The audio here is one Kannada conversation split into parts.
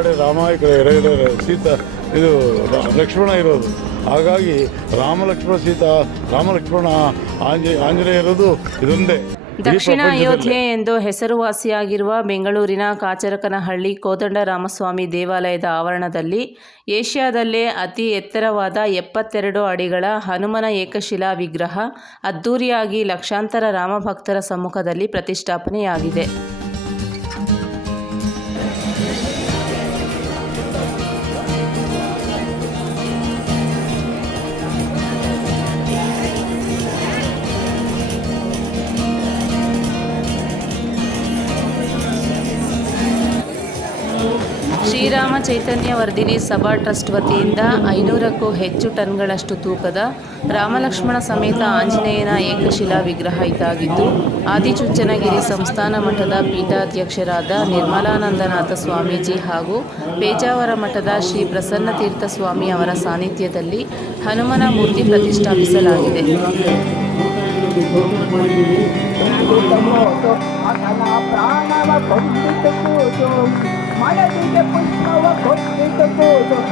ಕಡೆ ರಾಮ ಈ ಕಡೆ ಸೀತಾ ಇದು ಲಕ್ಷ್ಮಣ ಇರೋದು. ಹಾಗಾಗಿ ರಾಮ ಲಕ್ಷ್ಮಣ ಸೀತಾ ರಾಮ ಲಕ್ಷ್ಮಣ ಆಂಜ ಆಂಜನೇಯ ಇರೋದು ಇದೊಂದೇ. ದಕ್ಷಿಣ. ಅಯೋಧ್ಯೆ ಎಂದು ಹೆಸರುವಾಸಿಯಾಗಿರುವ ಬೆಂಗಳೂರಿನ ಕಾಚರಕನಹಳ್ಳಿ ಕೋದಂಡರಾಮಸ್ವಾಮಿ ದೇವಾಲಯದ ಆವರಣದಲ್ಲಿ ಏಷ್ಯಾದಲ್ಲೇ ಅತಿ ಎತ್ತರವಾದ ಎಪ್ಪತ್ತೆರಡು ಅಡಿಗಳ ಹನುಮನ ಏಕಶಿಲಾ ವಿಗ್ರಹ ಅದ್ದೂರಿಯಾಗಿ ಲಕ್ಷಾಂತರ ರಾಮಭಕ್ತರ ಸಮ್ಮುಖದಲ್ಲಿ ಪ್ರತಿಷ್ಠಾಪನೆಯಾಗಿದೆ. ಶ್ರೀರಾಮ ಚೈತನ್ಯ ವರ್ಧಿನಿ ಸಭಾ ಟ್ರಸ್ಟ್ ವತಿಯಿಂದ ಐನೂರಕ್ಕೂ ಹೆಚ್ಚು ಟನ್ಗಳಷ್ಟು ತೂಕದ ರಾಮಲಕ್ಷ್ಮಣ ಸಮೇತ ಆಂಜನೇಯನ ಏಕಶಿಲಾ ವಿಗ್ರಹ ಇದಾಗಿದ್ದು, ಆದಿಚುಂಚನಗಿರಿ ಸಂಸ್ಥಾನ ಮಠದ ಪೀಠಾಧ್ಯಕ್ಷರಾದ ನಿರ್ಮಲಾನಂದನಾಥ ಸ್ವಾಮೀಜಿ ಹಾಗೂ ಪೇಜಾವರ ಮಠದ ಶ್ರೀ ಪ್ರಸನ್ನತೀರ್ಥ ಸ್ವಾಮಿ ಅವರ ಸಾನ್ನಿಧ್ಯದಲ್ಲಿ ಹನುಮನ ಮೂರ್ತಿ ಪ್ರತಿಷ್ಠಾಪಿಸಲಾಗಿದೆ. மனதிலே புஷ்பவ கொட்டிக்க போதும்.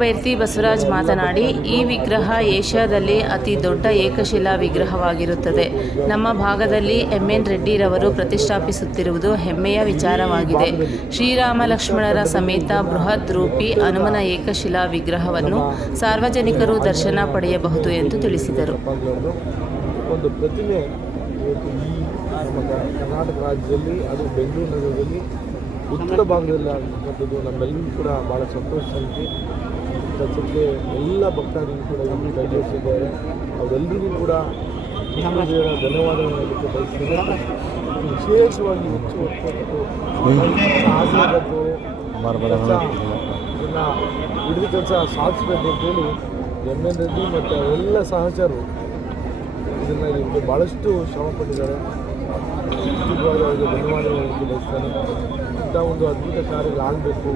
ಮನದಿಗೆ ಪುಷ್ಪವ ಕೊಟ್ಟಿತು ಕೂಸು ಶಾಸಕ ಬೈರ್ತಿ ಬಸವರಾಜ್ ಮಾತನಾಡಿ, ಈ ವಿಗ್ರಹ ಏಷ್ಯಾದಲ್ಲಿ ಅತಿ ದೊಡ್ಡ ಏಕಶಿಲಾ ವಿಗ್ರಹವಾಗಿರುತ್ತದೆ. ನಮ್ಮ ಭಾಗದಲ್ಲಿ ಎಂಎನ್ ರೆಡ್ಡಿರವರು ಪ್ರತಿಷ್ಠಾಪಿಸುತ್ತಿರುವುದು ಹೆಮ್ಮೆಯ ವಿಚಾರವಾಗಿದೆ. ಶ್ರೀರಾಮ ಲಕ್ಷ್ಮಣರ ಸಮೇತ ಬೃಹತ್ ರೂಪಿ ಹನುಮನ ಏಕಶಿಲಾ ವಿಗ್ರಹವನ್ನು ಸಾರ್ವಜನಿಕರು ದರ್ಶನ ಪಡೆಯಬಹುದು ಎಂದು ತಿಳಿಸಿದರು. ಉತ್ತರ ಭಾಗದಲ್ಲಿ ನಮ್ಮೆಲ್ಲರಿಗೂ ಕೂಡ ಭಾಳ ಸಂತೋಷ ಸಂಖ್ಯೆ ಕೆಲಸಕ್ಕೆ ಎಲ್ಲ ಭಕ್ತಾದಿಗಳು ಕೂಡ ಇಲ್ಲಿ ಕೈಗೊಳಿಸಿದ್ದಾರೆ ಅವರೆಲ್ಲರಿಗೂ ಕೂಡ ಧನ್ಯವಾದಗಳನ್ನು ಬಯಸ್ತೀನಿ. ವಿಶೇಷವಾಗಿ ಹೆಚ್ಚು ಆಗಬೇಕು ಇದನ್ನು ಹಿಡಿದು ಕೆಲಸ ಸಾಧಿಸಬೇಕು ಅಂತೇಳಿ ಎಂ ಎನ್. ರೆಡ್ಡಿ ಮತ್ತು ಅವೆಲ್ಲ ಸಹಚರರು ಇದನ್ನು ಇದಕ್ಕೆ ಭಾಳಷ್ಟು ಶ್ರಮ ಪಟ್ಟಿದ್ದಾರೆ. ಅವರಿಗೆ ಧನ್ಯವಾದಗಳನ್ನು ಬಯಸ್ತಾನೆ. ಇಂಥ ಒಂದು ಅದ್ಭುತ ಕಾರ್ಯಗಳಾಗಬೇಕು.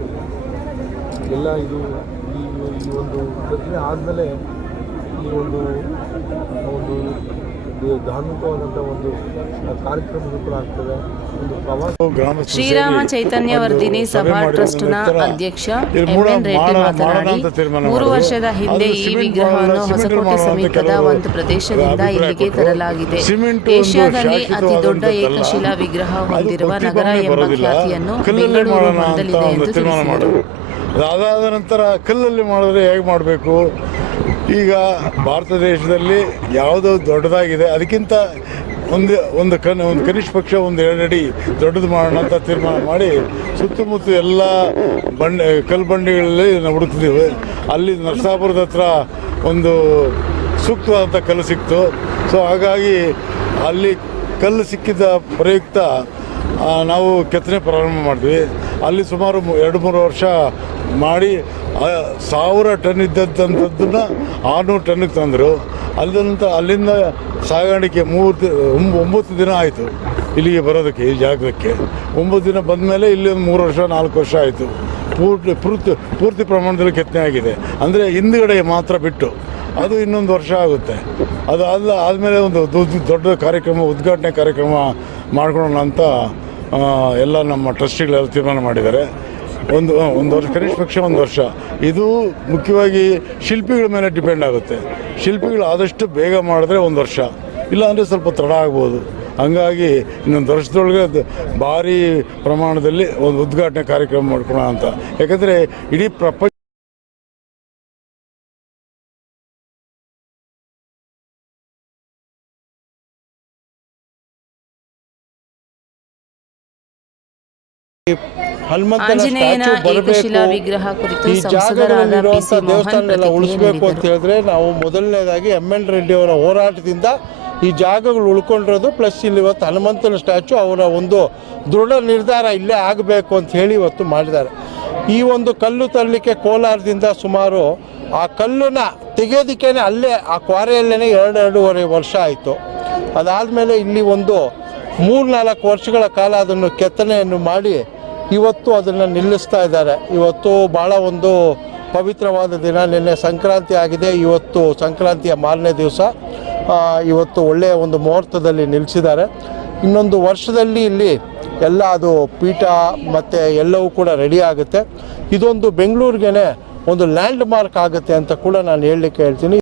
ಎಲ್ಲ ಇದು ಈ ಒಂದು ಪ್ರತಿಮೆ ಆದಮೇಲೆ ಈ ಒಂದು ಒಂದು ಇದು ಧಾರ್ಮಿಕವಾದಂಥ ಒಂದು ಕಾರ್ಯಕ್ರಮಗಳು ಕೂಡ ಆಗ್ತದೆ. ಒಂದು ಪ್ರವಾಸ ಶ್ರೀರಾಮ ಚೈತನ್ಯ ವರ್ಧಿನಿ ಸಭಾ ಟ್ರಸ್ಟ್ನ ಅಧ್ಯಕ್ಷ ಎಂಎನ್ ರೆಡ್ಡಿ ಮಾತನಾಡಿ ಮೂರು ವರ್ಷದ ಹಿಂದೆ ಈ ವಿಗ್ರಹವನ್ನು ಹೊಸಕೋಟೆ ಸಮೀಪದ ಒಂದು ಪ್ರದೇಶದಿಂದ ಇಲ್ಲಿಗೆ ತರಲಾಗಿದೆ. ಏಷ್ಯಾದಲ್ಲಿ ಅತಿ ದೊಡ್ಡ ಏಕಶಿಲಾ ವಿಗ್ರಹ ಹೊಂದಿರುವ ನಗರ ಎಂಬ. ಖ್ಯಾತಿಯನ್ನು ಬೆಂಗಳೂರು ಹೊಂದಲಿದೆ ಎಂದು ತಿಳಿಸಿದರು. ಅದಾದ ನಂತರ ಕಲ್ಲಲ್ಲಿ ಮಾಡಿದ್ರೆ ಹೇಗೆ ಮಾಡಬೇಕು? ಈಗ ಭಾರತ ದೇಶದಲ್ಲಿ ಯಾವುದೋ ದೊಡ್ಡದಾಗಿದೆ. ಅದಕ್ಕಿಂತ ಒಂದು ಒಂದು ಕನ್, ಒಂದು ಕನಿಷ್ಠ ಪಕ್ಷ ಒಂದು ಎರಡಡಿ ದೊಡ್ಡದು ಮಾಡೋಣ ಅಂತ ತೀರ್ಮಾನ ಮಾಡಿ ಸುತ್ತಮುತ್ತ ಎಲ್ಲ ಬಂಡೆ ಕಲ್ಲು ಬಂಡೆಗಳಲ್ಲಿ ಹುಡುಕ್ತಿದ್ದೀವಿ ಅಲ್ಲಿ ನರಸಾಪುರದ ಹತ್ರ ಒಂದು ಸೂಕ್ತವಾದಂಥ ಕಲ್ಲು ಸಿಕ್ತು. ಸೊ ಹಾಗಾಗಿ ಅಲ್ಲಿ ಕಲ್ಲು ಸಿಕ್ಕಿದ ಪ್ರಯುಕ್ತ ನಾವು ಕೆತ್ತನೆ ಪ್ರಾರಂಭ ಮಾಡಿದ್ವಿ ಅಲ್ಲಿ ಸುಮಾರು ಎರಡು, ಮೂರು ವರ್ಷ ಮಾಡಿ ಸಾವಿರ ಟನ್ ಇದ್ದಂಥದ್ದನ್ನು ಆರುನೂರು ಟನ್ನಿಗೆ ತಂದರು. ಅಲ್ಲಿಂದ ಅಲ್ಲಿಂದ ಸಾಗಾಣಿಕೆ ಮೂರು ಒಂಬತ್ತು ದಿನ ಆಯಿತು ಇಲ್ಲಿಗೆ ಬರೋದಕ್ಕೆ, ಈ ಜಾಗಕ್ಕೆ. ಒಂಬತ್ತು ದಿನ ಬಂದ ಮೇಲೆ ಇಲ್ಲಿ ಒಂದು ಮೂರು ವರ್ಷ, ನಾಲ್ಕು ವರ್ಷ ಆಯಿತು. ಪೂರ್ತಿ ಪೂರ್ತಿ ಪೂರ್ತಿ ಪ್ರಮಾಣದಲ್ಲಿ ಕೆತ್ತನೆ ಆಗಿದೆ. ಅಂದರೆ ಹಿಂದುಗಡೆ ಮಾತ್ರ ಬಿಟ್ಟು, ಅದು ಇನ್ನೊಂದು ವರ್ಷ ಆಗುತ್ತೆ. ಅದು ಅಲ್ಲ, ಆದಮೇಲೆ ಒಂದು ದೊಡ್ಡ ಕಾರ್ಯಕ್ರಮ, ಉದ್ಘಾಟನೆ ಕಾರ್ಯಕ್ರಮ ಮಾಡ್ಕೊಳ್ಳೋಣ ಅಂತ ಎಲ್ಲ ನಮ್ಮ ಟ್ರಸ್ಟಿಗಳೆಲ್ಲ ತೀರ್ಮಾನ ಮಾಡಿದ್ದಾರೆ. ಒಂದು ಒಂದು ವರ್ಷ, ಕನಿಷ್ಠ ಪಕ್ಷ ಒಂದು ವರ್ಷ. ಇದು ಮುಖ್ಯವಾಗಿ ಶಿಲ್ಪಿಗಳ ಮೇಲೆ ಡಿಪೆಂಡ್ ಆಗುತ್ತೆ. ಶಿಲ್ಪಿಗಳು ಆದಷ್ಟು ಬೇಗ ಮಾಡಿದ್ರೆ ಒಂದು ವರ್ಷ. ಇಲ್ಲಾಂದರೆ ಸ್ವಲ್ಪ ತಡ ಆಗ್ಬೋದು. ಹಂಗಾಗಿ ಇನ್ನೊಂದು ವರ್ಷದೊಳಗೆ ಭಾರಿ ಪ್ರಮಾಣದಲ್ಲಿ ಒಂದು ಉದ್ಘಾಟನೆ ಕಾರ್ಯಕ್ರಮ ಮಾಡ್ಕೊಳ್ಳೋಣ ಅಂತ. ಯಾಕಂದರೆ ಇಡೀ ಪ್ರಪಂಚ ಆಂಜನೇಯನ ಸ್ಟ್ಯಾಚು. ಏಕಶಿಲಾ ವಿಗ್ರಹ ಕುರಿತು ಈ ಸಂಸದರಾದ ಪಿಸಿ ಮೋಹನ್ ಉಳಿಸ್ಬೇಕು ಅಂತ ಹೇಳಿದ್ರೆ ನಾವು ಮೊದಲನೇದಾಗಿ ಎಂ ಎನ್ ರೆಡ್ಡಿ ಅವರ ಹೋರಾಟದಿಂದ ಈ ಜಾಗಗಳು ಉಳ್ಕೊಂಡಿರೋದು ಪ್ಲಸ್ ಇಲ್ಲಿ ಇವತ್ತು ಹನುಮಂತನ ಸ್ಟ್ಯಾಚು ಅವರ ಒಂದು ದೃಢ ನಿರ್ಧಾರ ಇಲ್ಲೇ ಆಗಬೇಕು ಅಂತ ಹೇಳಿ ಇವತ್ತು ಮಾಡಿದ್ದಾರೆ. ಈ ಒಂದು ಕಲ್ಲು ತರಲಿಕ್ಕೆ ಕೋಲಾರದಿಂದ ಸುಮಾರು ಆ ಕಲ್ಲನ್ನ ತೆಗೆಯೋದಕ್ಕೇನೆ ಅಲ್ಲೇ ಆ ಕ್ವಾರೆಯಲ್ಲೇ ಎರಡು ಎರಡೂವರೆ ವರ್ಷ ಆಯಿತು. ಅದಾದಮೇಲೆ ಇಲ್ಲಿ ಒಂದು ಮೂರ್ನಾಲ್ಕು ವರ್ಷಗಳ ಕಾಲ ಅದನ್ನು ಕೆತ್ತನೆಯನ್ನು ಮಾಡಿ ಇವತ್ತು ಅದನ್ನು ನಿಲ್ಲಿಸ್ತಾ ಇದ್ದಾರೆ. ಇವತ್ತು ಭಾಳ ಒಂದು ಪವಿತ್ರವಾದ ದಿನ. ನಿನ್ನೆ ಸಂಕ್ರಾಂತಿ ಆಗಿದೆ. ಇವತ್ತು ಸಂಕ್ರಾಂತಿಯ ಮಾರನೇ ದಿವಸ. ಇವತ್ತು ಒಳ್ಳೆಯ ಒಂದು ಮುಹೂರ್ತದಲ್ಲಿ ನಿಲ್ಲಿಸಿದ್ದಾರೆ ಇನ್ನೊಂದು ವರ್ಷದಲ್ಲಿ ಇಲ್ಲಿ ಎಲ್ಲ ಅದು ಪೀಠ ಮತ್ತು ಎಲ್ಲವೂ ಕೂಡ ರೆಡಿ ಆಗುತ್ತೆ. ಇದೊಂದು ಬೆಂಗಳೂರಿಗೇ ಒಂದು ಲ್ಯಾಂಡ್ ಮಾರ್ಕ್ ಆಗುತ್ತೆ ಅಂತ ಕೂಡ ನಾನು ಹೇಳಲಿಕ್ಕೆ ಹೇಳ್ತೀನಿ.